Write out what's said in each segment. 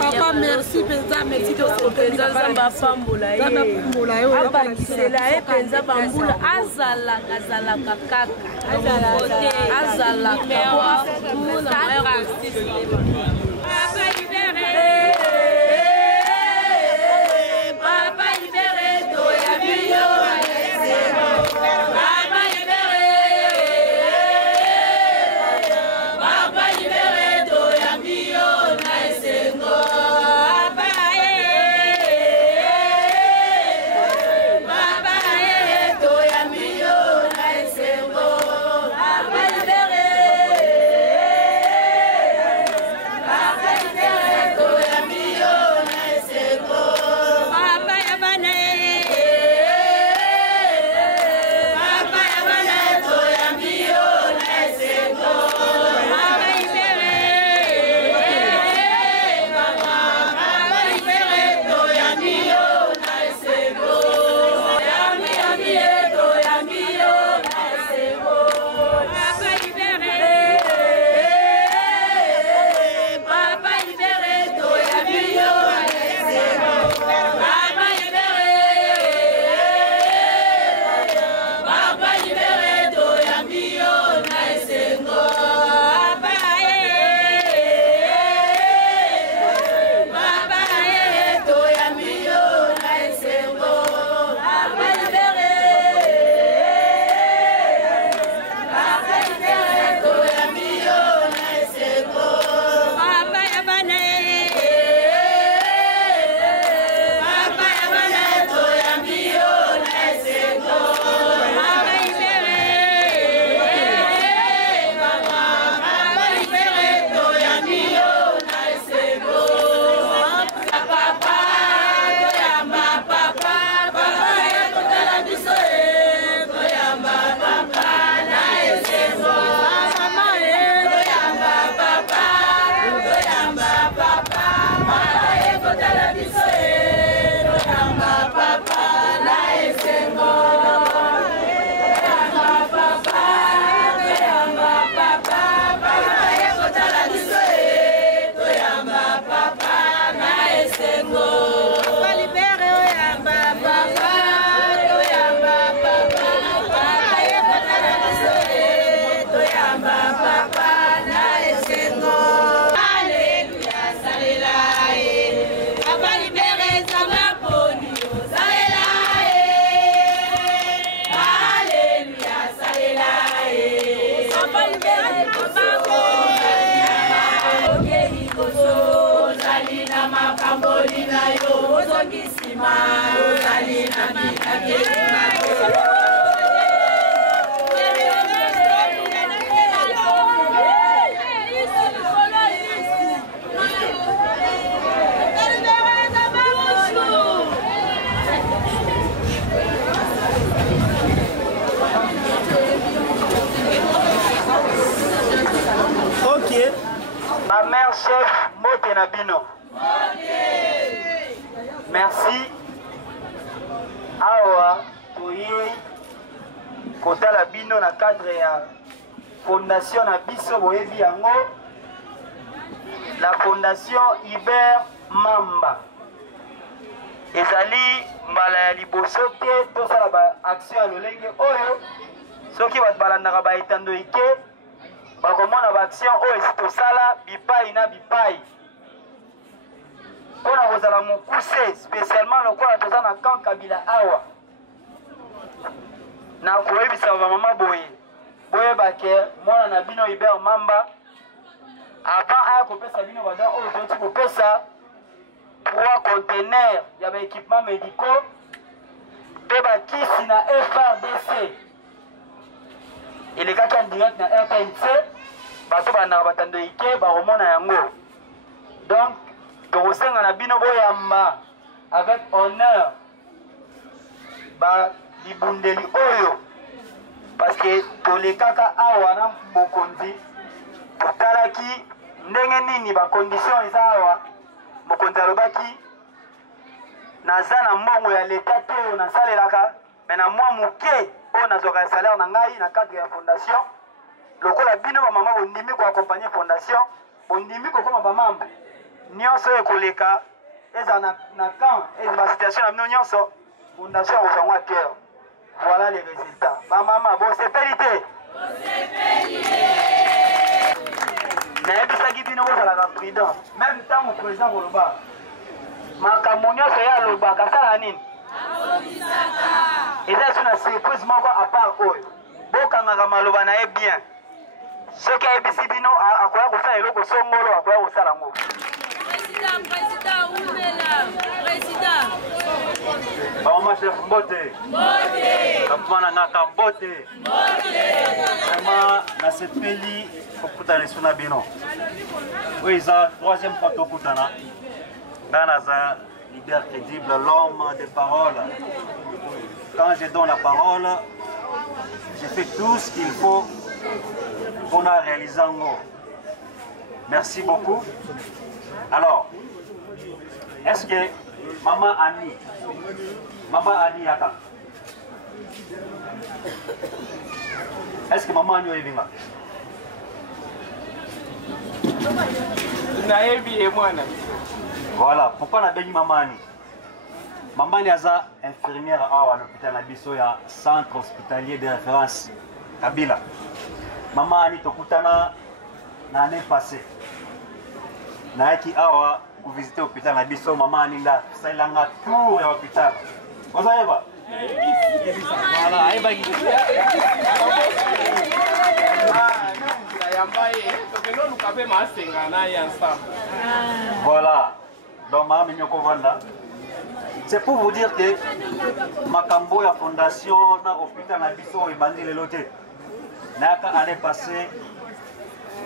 Papa, merci, Penza, merci de ce Ma mère chef Motenabino. Merci. Awa toye kotala bino na cadre ya fondation na biso boyebi yango la fondation Iber Mamba. Ezali mbala ya liboso te tosala ba action ya lolenge oyo soki bato balandaka baetando ike bakomona ba action oyo esi tosala bipai na bipai mpona kozala mokuse spécialement lokola toza na camp Kabila awa na koyebisa bamama boye boyebake mwana na bino Iber Mamba avant aya kopesa bino badon oyo toti kopesa 3 conteneurs ya baéquipement médicaux mpe bakisi na FRDC elekaki en direct na RTNC bato bandaka batando ike bakomona yango donc tokosenga na bino boyamba avec honneur balibundeli oyo parce que tolekaka awa na mokonzi totalaki ndenge nini bacondition eza awa mokonzi alobaki naza na mbongo ya leta te oyo nasalelaka me na mwa moke on a un salaire dans le cadre de la fondation. Le coup la bino maman on dimi ko accompagner fondation, on dimi ko comme membre. Nyonso e koleka eza na camp et ma situation na nyonso fondation aux gens à cœur. Voilà les résultats. Maman bon c'est qualité. Mais ça qui bino ko la prudence. Même temps au président Koloba. Makambo nyonso ya loba kasala nini? Et là, c'est une surprise à part eux. Bokanga maloba na bien. Ce qui est ici, bino, à quoi vous savez, le Songolo, à quoi vous savez l'amour. Président, où est là? Président. Maman chef Mbote. Mbote. Kapana ngaka Mbote. Mbote. Vraiment, na sepeli, kokutana suna bino. Oui, ça troisième fois kokutana. Dans la leader crédible, l'homme des paroles. Quand je donne la parole, je fais tout ce qu'il faut qu'on a réalisé en haut. Merci beaucoup. Alors, est-ce que Maman Annie Yaka, est-ce que Maman Annie est venue? Voilà, pourquoi on a béni Maman Annie? Maman Annie est infirmière à l'hôpital Nabiso, il y a centre hospitalier de référence Kabila. Maman Annie Tokutana l'année passée. Naaki awa pour visiter l'hôpital Nabiso, Maman Annie là, c'est l'anga tour de l'hôpital. Vous savez pas? Voilà, aïe bagui. Voilà. Donc, c'est pour vous dire que Makambo la fondation na hôpital na biso et bandi le loté. Naka année passée,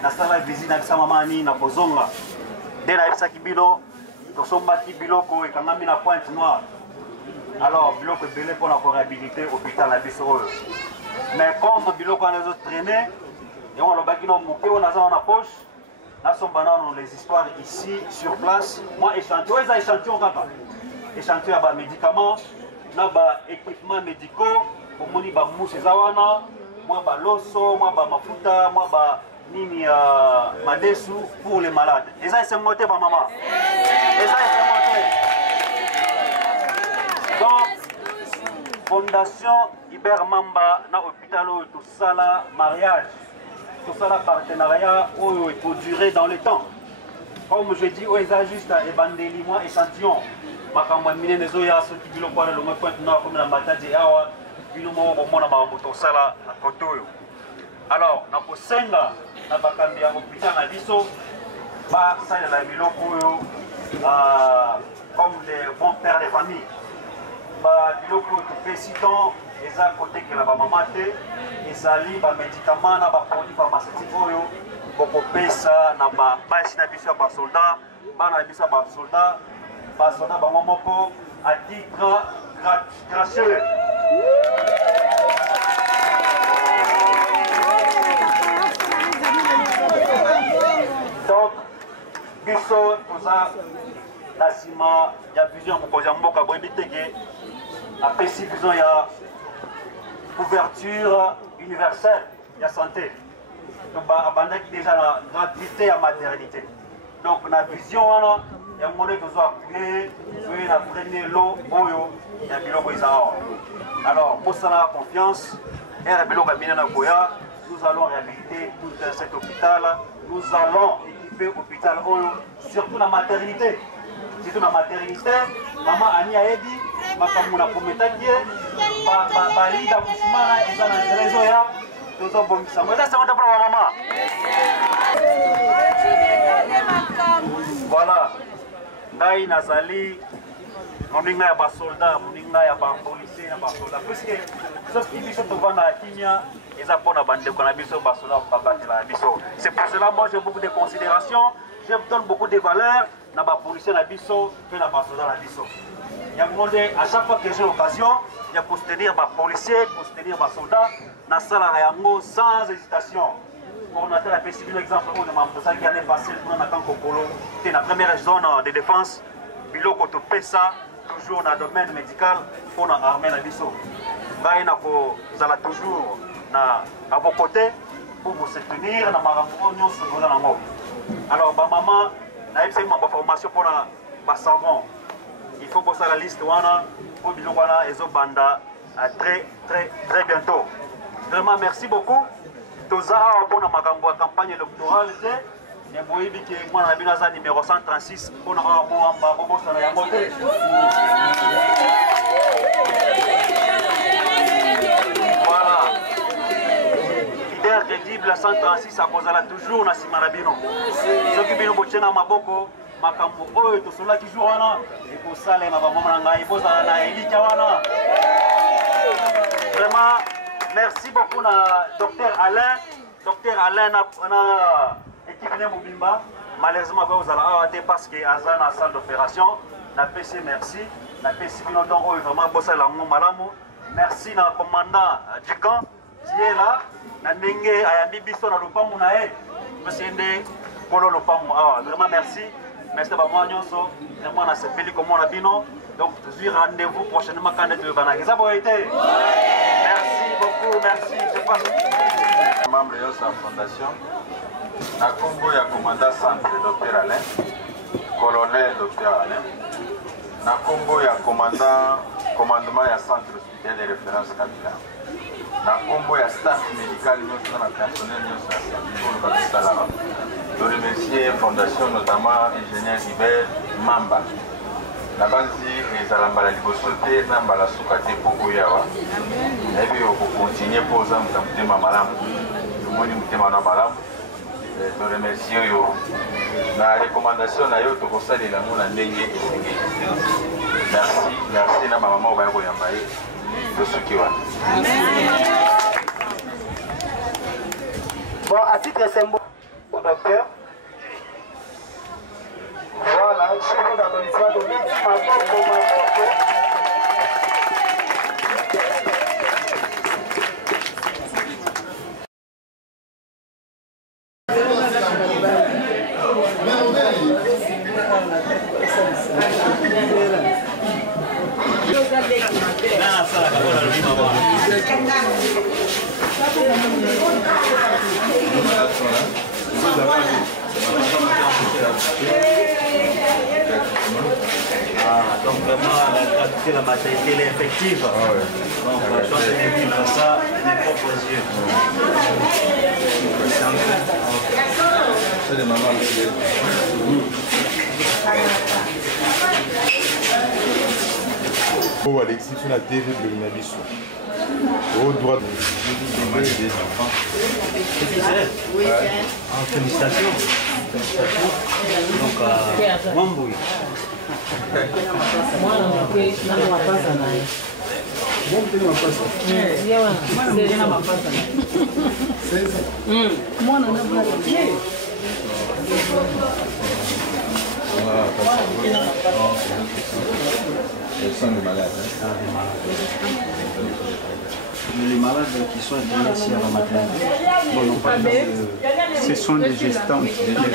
na sala visite na sa maman ni na Kozonga. Dès la sa kibilo, to somba kibilo et kangami na Pointe Noire. Alors biloko belé pour la réhabiliter hôpital na biso. Mais comme biloko on les autres traîner et on le bakino moké on a dans la poche. Là sont banans les histoires ici sur place. Moi échantillon, les échantillons kaka. Échantillon à médicaments, na ba équipements médicaux, pour moni ba mousse zawana, moi ba loso, moi ba mafuta, moi ba nini madesu pour les malades. Et ça c'est monté ba maman. Et ça c'est monté. Donc Fondation Iber Mamba na hôpital tout ça là mariage. Tout ça, partenariat il faut durer dans le temps. Comme je dis, ils ont juste ébandeli moi échantillon. Ma campagne mine les oya ceux qui veulent voir le moins point nord comme la bataille de Awa, ils nous montrent comment on a moto ça là à côté. Alors, na posenga na bakambi à hôpital na biso, ba ça la biloko comme les bons pères de famille. Ba biloko tout fait si temps et à côté que la maman et ça lit ba médicaments na ba produits pharmaceutiques oyo boko pesa na ba basi na biso ba soldat bana biso ba soldat ba moko à titre gracieux. Donc biso toza la ciment ya vision ko ya mboka bo biteke après si vision ya couverture universelle de la santé. Donc, on déjà la gratuité à maternité. Donc, on a vision, il y a un moment où on doit appuyer, on a freiner l'eau, il y a un biloko. Alors, pour ça, la confiance, nous allons réhabiliter tout cet hôpital, nous allons équiper l'hôpital, surtout la maternité. Surtout la maternité, maman Annie Aebi, makamuna kometaki balida kusimana eza na réseau ya tozobongisa moi ça c'est notre problème maman. Voilà ngai nazali moninga ya basoldat moninga ya bapolicier na basoldat puisque soki biso tovanda ya kimia eza mpona bandeko na biso basoldat babatela na biso. C'est pour cela moi j'ai beaucoup de considération, je donne beaucoup de valeur na bapolicier na biso pe na basoldat na biso. À chaque fois que j'ai l'occasion, il y a pour soutenir les policiers, pour soutenir les soldats, dans la sans hésitation. Pour nous donner un exemple, on a qui est passé dans la première zone de défense, Biloko Topesa, toujours dans le domaine médical, pour l'armée de Bisso. ngai nakozala toujours à vos côtés pour vous soutenir na makambo nyonso toza nango. Alors bamama nayebisaki ma formation mpona basavon, il faut poser la liste wana po biloko wana ezobanda très bientôt. Vraiment merci beaucoup. Toza awa mpona makambo ya campagne électorale te boyebi ke mwana na bino aza numéro 136 mpona awa boamba bobosana yango te. Voilà, leader crédible à 136 akozala toujours na nsima na bino. Soki bino botienga maboko makambo oyo tosolaki jour wana ekosalema bamama na ngai bozala na elika wana. Vraiment merci beaucoup na Dr Alain. Dr Alain na équipe ne mobimba. Malheureusement vous allez avoir parce que aza na salle d'opération. Na PC merci. Na PC bino donc vraiment bossa la malamu. Merci na commandant du camp qui est là. Na ndenge ayambi biso na lopamu na e. Monsieur Ndé Polo lopamu. Vraiment merci. Merci ba moi nyonso. Vraiment na sepeli comme on a bino. Donc toujours rendez-vous prochainement quand tu vas na. Ça va été. Merci beaucoup, merci. C'est pas membre de la fondation. Na Congo ya commandant centre Dr Alain, colonel Dr Alain. Na Congo ya commandement ya centre hospitalier de référence capitale. Na Congo ya staff médical nous na personnel nous à Salama. Je remercie la fondation notamment ingénieur Hubert Mamba. Na banzi ezalamba la libosote na mbala sukate poko yawa. Na bi ko continuer poza mutema malamu. Moni mutema na malamu. Je remercie yo. Na recommandation na yo to kosali la mona ndenge esengeli. Merci na maman oba ko yambaye. To sukiwa. Bon, à titre symbolique au docteur. Voilà, je suis dans l'histoire de donc vraiment la maternité est effective. Donc je pense que vivre ça de mes propres yeux. C'est des mamans. Oh Alexis, tu l'as terrible de Nabiso. Au droit de des enfants. Oui, félicitations. Donc, Mamboui. Les malades qui sont admis ici à la maternité, bon, par exemple, ce sont des gestantes, des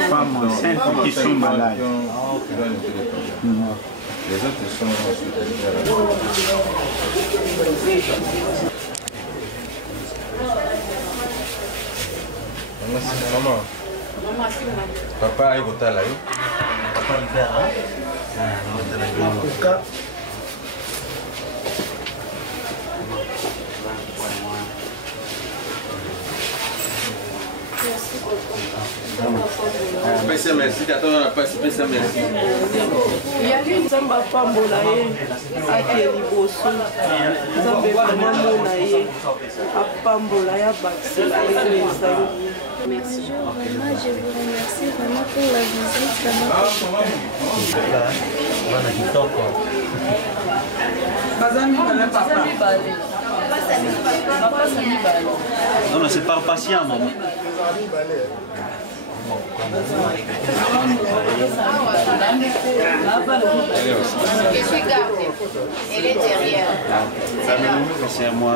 femmes enceintes qui sont malades. Les autres sont hospitalisés. Maman, papa est au là. Papa l'hiver, hein? Pesa merci, t'attends on n'a pas si pesa merci. Il y a une samba pambola à Keliboso. Vous avez vraiment monaï à pambola ya baxela les amis. Merci. Vraiment, je vous remercie vraiment pour la visite. Non, mais c'est par patient, maman. Je suis gardée. Elle est derrière. C'est à moi.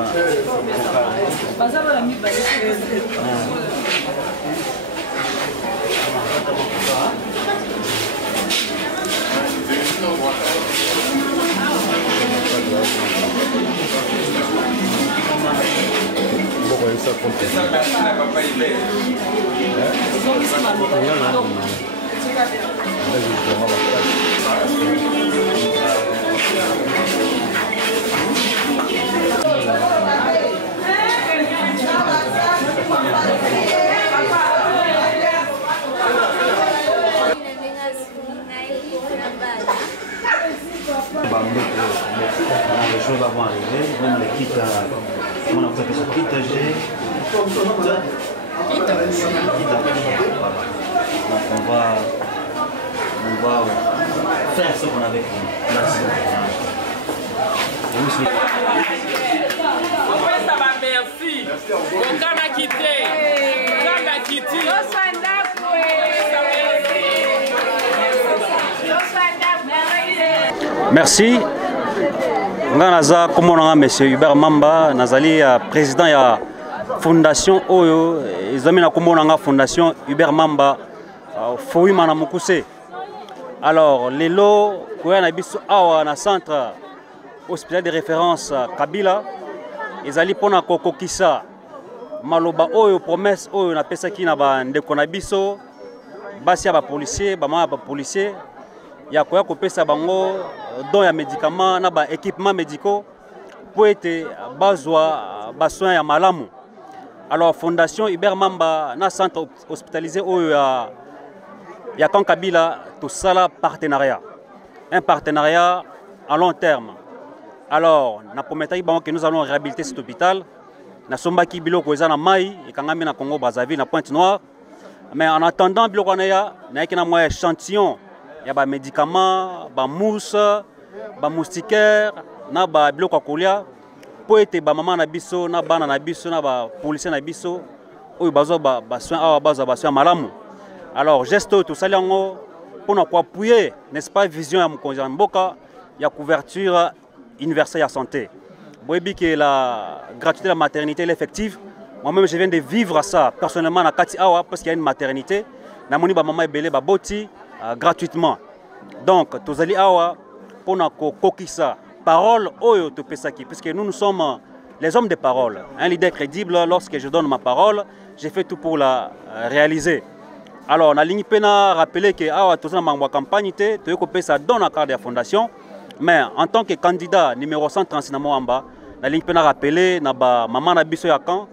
Les choses vont arriver, même les kits, on a fait ce kit G. Donc on va faire ce qu'on avait fait. Merci. Merci. Nganaza komona monsieur Hubert Mamba nazali président ya fondation oyo ezamina komona nga fondation Hubert Mamba Foima na Mukuse. Alors lelo koya na biso awa na centre hospitalier de référence Kabila ezali pona kokokisa maloba oyo promesse oyo na pesaki na ba ndeko na biso basi ya ba policier ba mama ba policier ya koya kopesa bango don ya médicaments na ba équipements médicaux pour être bazwa ba soins ya malamu. Alors fondation Hubert Mamba na centre hospitalisé oyo ya Kabila tout ça là partenariat, un partenariat à long terme. Alors na prometaki bango que nous allons réhabiliter cet hôpital na sombaki biloko eza na mai ekangami na Congo Brazzaville na Pointe-Noire, mais en attendant biloko na ya na moyen échantillon ya ba médicaments, ba mousse, ba moustiquaire, na ba biloko kolia pour être ba maman na biso na bana na biso na ba policier na biso oyo bazo ba soin awa bazo ba soin malamu. Alors geste tout ça lango pour nous appuyer, n'est-ce pas, vision ya mokonzi mboka ya couverture universelle à santé. Boyebi que la gratuité de la maternité est effective. Moi-même je viens de vivre ça personnellement na kati awa parce qu'il y a une maternité na moni ba maman ebele ba boti gratuitement. Donc, tous les awa pour nous kokisa parole oyo to pesaki puisque nous sommes les hommes de parole. Un leader crédible, lorsque je donne ma parole, j'ai fait tout pour la réaliser. Alors, on a pena rappeler que awa tous na campagne te to kopesa donne la carte de la fondation, mais en tant que candidat numéro 136 na Moamba, na pena rappeler na ba maman na biso ya kan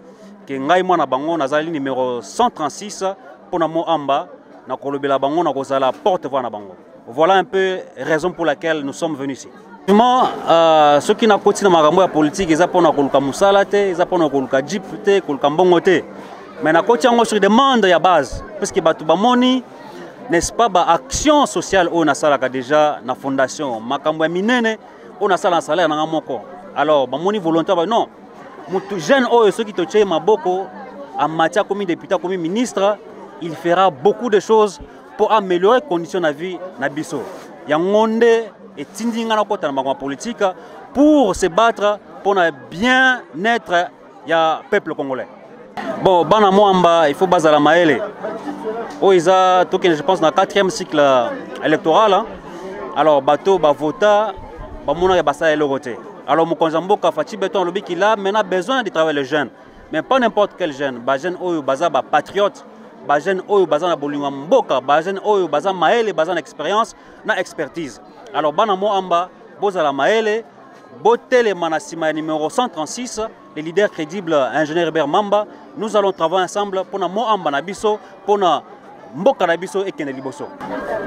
que ngai mwana bango nazali numéro 136 pour na Moamba. Voilà un peu la raison pour laquelle nous sommes venus ici. Ceux qui n'ont pas de politique, ils ont pas de musalate, ils ont pas de jeep, ils ont pas de mais ils ont sur demande à base. Parce que les n'est-ce pas, action sociale, on a déjà dans la fondation. Makambo minene, on a un salaire dans moko. Alors, les volontaires, non. Les jeunes, ceux qui ont maboko, en matière comme député, comme ministre, il fera beaucoup de choses pour améliorer les conditions de vie na biso. Yangonde et tindinga na kota na politique pour se battre pour le bien-être du peuple congolais. Bon, bana Moamba, il faut baser la maele. Oiza, je pense, dans le 4e cycle électoral. Alors, bateau, vota, mona ya basa elogote. Alors, Mokonzamboka Fati Beton lobi qu'il a maintenant besoin de travailler les jeunes, mais pas n'importe quel jeune. Ba jeune oyo baza ba patriote. Bajen oyo bazana bolinga mboka, bajen oyo bazana maele, bazana expérience, na expertise. Alors bana Moamba, bozala maele, botele manasima numéro 136, les leaders crédibles ingénieur Hubert Mamba, nous allons travailler ensemble pour na Moamba na biso, pour na mboka na biso et kene liboso.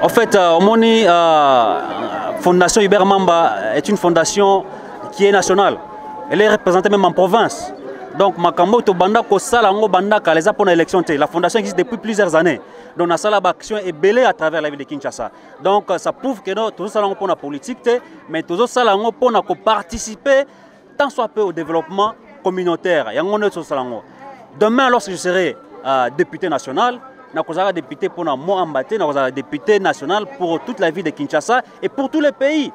En fait, Omoni Fondation Hubert Mamba est une fondation qui est nationale. Elle est représentée même en province. Donc, Makambo to banda ko sala ngo banda ka les pour l'élection. La fondation existe depuis plusieurs années. Donc, la salle d'action est belée à travers la ville de Kinshasa. Donc, ça prouve que nous tous salons pour la politique, mais tous salons pour participer tant soit peu au développement communautaire. Demain, lorsque je serai député national, je serai député pour Moambate, je serai député national pour toute la ville de Kinshasa et pour tous les pays.